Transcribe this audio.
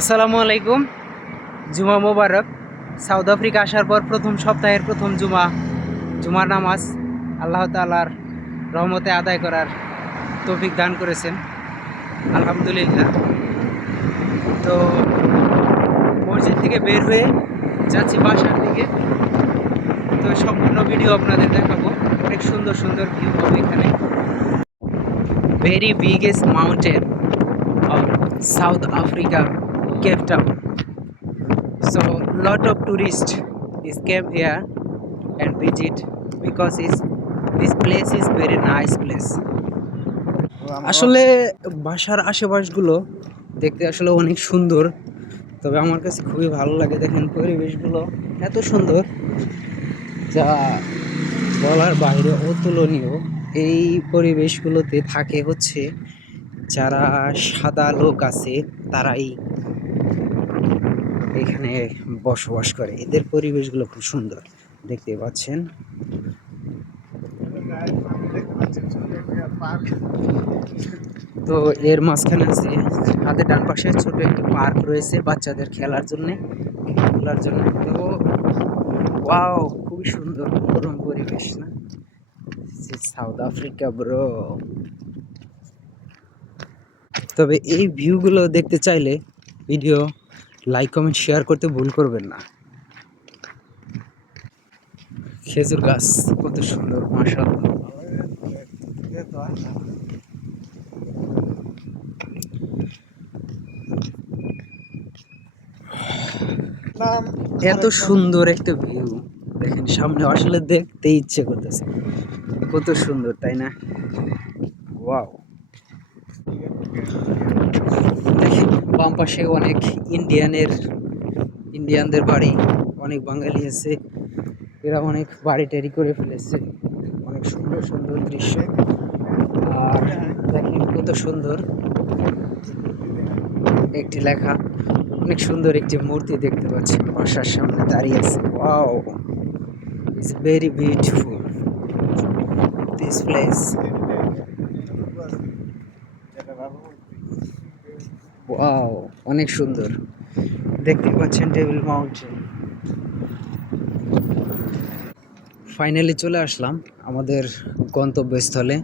আসসালামু আলাইকুম। জুমা মোবারক। সাউথ আফ্রিকা আসার পর প্রথম সপ্তাহের প্রথম জুমার নামাজ আল্লাহ তাআলার রহমতে আদায় করার তৌফিক দান করেছেন, আলহামদুলিল্লাহ। তো মসজিদ থেকে বের হয়ে যাচ্ছি বাসার দিকে। তো সম্পূর্ণ ভিডিও আপনাদের দেখাবো। অনেক সুন্দর সুন্দর ভিউ হবে এখানে। Very biggest mountain of South Africa, Cape Town. So lot of tourists is came here and visit because this place is very nice place. আসলে বাসার আশেপাশগুলো দেখতে আসলে অনেক সুন্দর, তবে আমার কাছে খুবই ভালো লাগে। দেখেন পরিবেশগুলো এত সুন্দর যা বলার বাইরে অতুলনীয়। এই পরিবেশগুলোতে থাকে হচ্ছে যারা সাদা লোক আছে তারাই এখানে বসবাস করে। এদের পরিবেশগুলো খুব সুন্দর, দেখতে পাচ্ছেন। তো এর মাঝখানে আছে হাতের ডান পাশে ছোট একটি পার্ক রয়েছে বাচ্চাদের খেলার জন্য। তো ওয়াও, খুবই সুন্দর মনোরম পরিবেশ না? South Africa bro. তবে এই ভিউগুলো দেখতে চাইলে ভিডিও লাইক কমেন্ট শেয়ার করতে ভুল করবেন না। খেজুর গাছ কত সুন্দর, মাশাআল্লাহ। এত সুন্দর একটা ভিউ দেখেন সামনে, আসলে দেখতে ইচ্ছে করতেছে। কত সুন্দর, তাই না? ওয়াও। দেখেন বাম পাশে অনেক ইন্ডিয়ানদের বাড়ি, অনেক বাঙালি আছে। এরা অনেক বাড়ি টাড়ি করে ফেলেছে। অনেক সুন্দর সুন্দর দৃশ্য। আর দেখেন কত সুন্দর একটি লেখা, অনেক সুন্দর একটি মূর্তি দেখতে পাচ্ছি বাসার সামনে দাঁড়িয়ে আছে। Wow, it's very beautiful this place. Wow, অনেক সুন্দর দেখতে পাচ্ছেন টেবিল মাউন্টেন। ফাইনালি চলে আসলাম আমাদের গন্তব্যস্থলে।